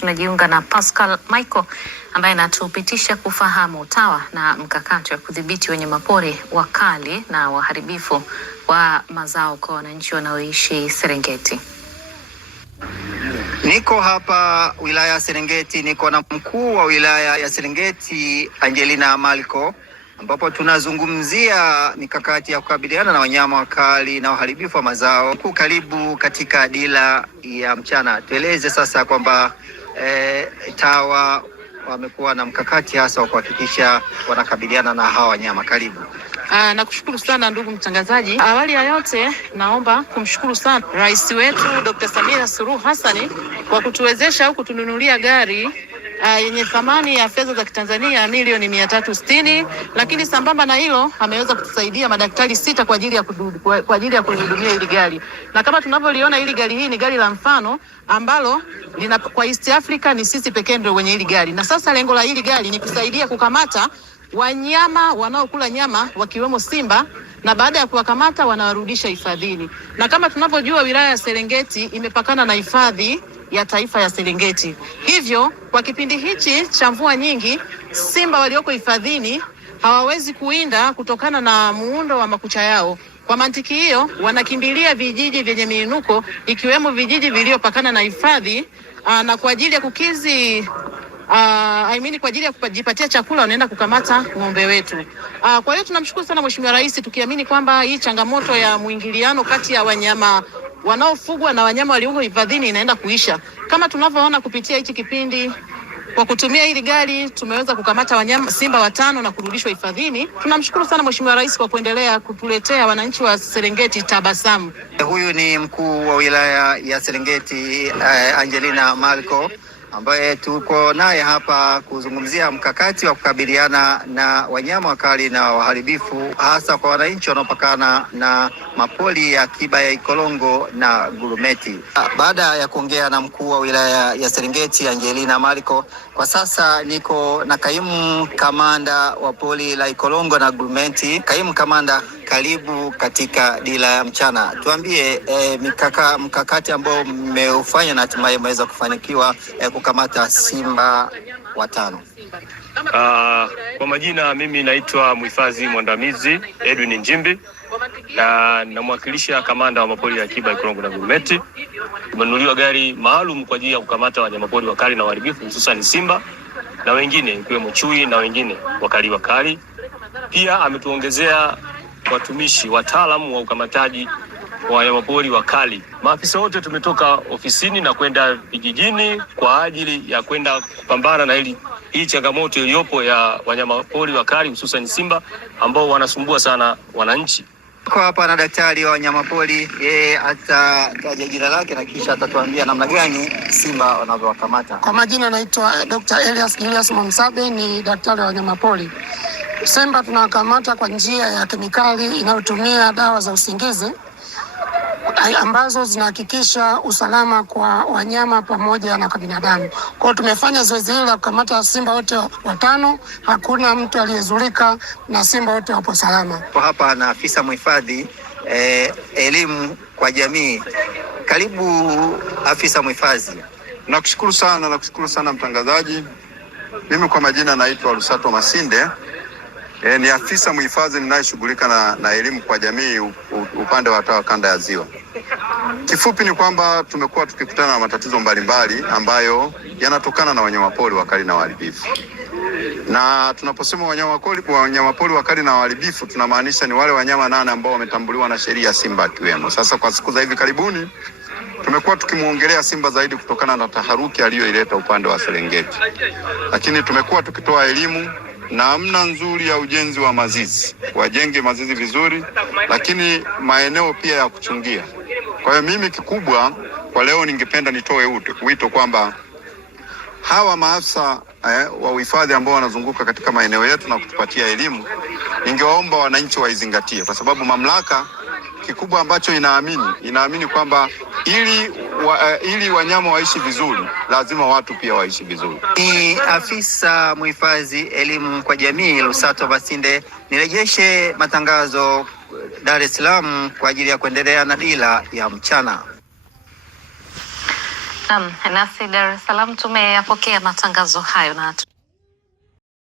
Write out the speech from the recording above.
tunajiunga na Pascal Michael ambaye anatupitisha kufahamu TAWA na mkakati wa kudhibiti wanyamapori wakali na waharibifu wa mazao kwa wananchi wanaoishi Serengeti. Niko hapa wilaya ya Serengeti, niko na mkuu wa wilaya ya Serengeti Angelina Malko, ambapo tunazungumzia mikakati ya kukabiliana na wanyama wakali na waharibifu wa mazao. Karibu katika dira ya mchana. Tueleze sasa kwamba TAWA wamekuwa na mkakati hasa wa kuhakikisha wanakabiliana na hawa wanyama. Karibu. Nakushukuru sana ndugu mtangazaji. Awali ya yote naomba kumshukuru sana Rais wetu Dr. Samia Suluhu Hassan kwa kutuwezesha au kutununulia gari yenye thamani ya fedha za Kitanzania milioni 360, lakini sambamba na hilo ameweza kutusaidia madaktari 6 kwa ajili ya kuhudumia hili gari. Na kama tunavyoliona hili gari hii ni gari la mfano ambalo kwa East Africa ni sisi pekee ndio wenye hili gari. Na sasa lengo la hili gari ni kusaidia kukamata wanyama wanaokula nyama wakiwemo simba, na baada ya kuwakamata wanawarudisha hifadhini. Na kama tunavyojua wilaya ya Serengeti imepakana na hifadhi ya taifa ya Serengeti. Hivyo kwa kipindi hichi cha mvua nyingi, simba walioko hifadhini hawawezi kuinda kutokana na muundo wa makucha yao. Kwa mantiki hiyo wanakimbilia vijiji vyenye miinuko ikiwemo vijiji vilivyopakana na hifadhi, na kwa ajili ya kukizi kwa ajili ya kujipatia chakula wanaenda kukamata ng'ombe wetu. Kwa hiyo tunamshukuru sana Mheshimiwa Rais, tukiamini kwamba hii changamoto ya muingiliano kati ya wanyama wanaofugwa na wanyama walioko hifadhini inaenda kuisha. Kama tunavyoona kupitia hichi kipindi, kwa kutumia hili gari tumeweza kukamata wanyama simba 5 na kurudishwa hifadhini. Tunamshukuru sana Mheshimiwa Rais kwa kuendelea kutuletea wananchi wa Serengeti tabasamu. Huyu ni mkuu wa wilaya ya Serengeti Angelina Malko, ambaye tuko naye hapa kuzungumzia mkakati wa kukabiliana na wanyama wakali na waharibifu hasa kwa wananchi wanaopakana na mapori ya akiba ya Ikolongo na Gurumeti. Baada ya kuongea na mkuu wa wilaya ya Serengeti Angelina Malko, kwa sasa niko na kaimu kamanda wa pori la Ikolongo na Gurumeti. Kaimu kamanda, karibu katika dira ya mchana. Tuambie mkakati ambao mmeufanya na hatimaye mmeweza kufanikiwa kukamata simba 5. Kwa majina mimi naitwa mhifadhi mwandamizi Edwin Njimbi, na namwakilisha kamanda wa mapori ya akiba Ikolongo na Gurumeti. Tumenunuliwa gari maalum kwa ajili ya kukamata wanyamapori wakali na waharibifu, hususan simba na wengine ikiwemo chui na wengine wakali. Pia ametuongezea watumishi wataalamu wa ukamataji wa wanyamapori wakali. Maafisa wote tumetoka ofisini na kwenda vijijini kwa ajili ya kwenda kupambana na hii changamoto iliyopo ya wanyamapori wakali, hususan simba ambao wanasumbua sana wananchi. Kwa hapa na daktari wa wanyamapori, yeye atataja jina lake na kisha atatuambia namna gani simba wanavyowakamata. Kwa majina naitwa Dr. Elias Momsabe, ni daktari wa wanyamapori. Simba tunakamata kwa njia ya kemikali inayotumia dawa za usingizi ambazo zinahakikisha usalama kwa wanyama pamoja na kwa binadamu. Kwa hiyo tumefanya zoezi hili la kukamata simba wote 5, hakuna mtu aliyezulika na simba wote wapo salama. Kwa hapa na afisa mhifadhi elimu kwa jamii. Karibu afisa mhifadhi. Nakushukuru sana mtangazaji. Mimi kwa majina naitwa Lusato Masinde. Ni afisa mhifadhi ninayeshughulika na elimu kwa jamii upande wa TAWA kanda ya Ziwa. Kifupi ni kwamba tumekuwa tukikutana na matatizo mbalimbali ambayo yanatokana na wanyamapori wakali na waharibifu. Na tunaposema wanyamapori wakali na waharibifu tunamaanisha ni wale wanyama 8 ambao wametambuliwa na sheria, simba akiwemo. Sasa kwa siku za hivi karibuni tumekuwa tukimuongelea simba zaidi kutokana na taharuki aliyoileta upande wa Serengeti. Lakini tumekuwa tukitoa elimu namna nzuri ya ujenzi wa mazizi, wajenge mazizi vizuri, lakini maeneo pia ya kuchungia. Kwa hiyo mimi kikubwa kwa leo ningependa nitoe wito kwamba hawa maafisa wa uhifadhi ambao wanazunguka katika maeneo yetu na kutupatia elimu, ningewaomba wananchi waizingatie, kwa sababu mamlaka kikubwa ambacho inaamini kwamba ili wanyama waishi vizuri lazima watu pia waishi vizuri. Ni afisa mhifadhi elimu kwa jamii Lusato Masinde. Nirejeshe matangazo Dar es Salaam kwa ajili ya kuendelea na dira ya mchana. Naam, nasi Dar es Salaam tumeyapokea matangazo hayo na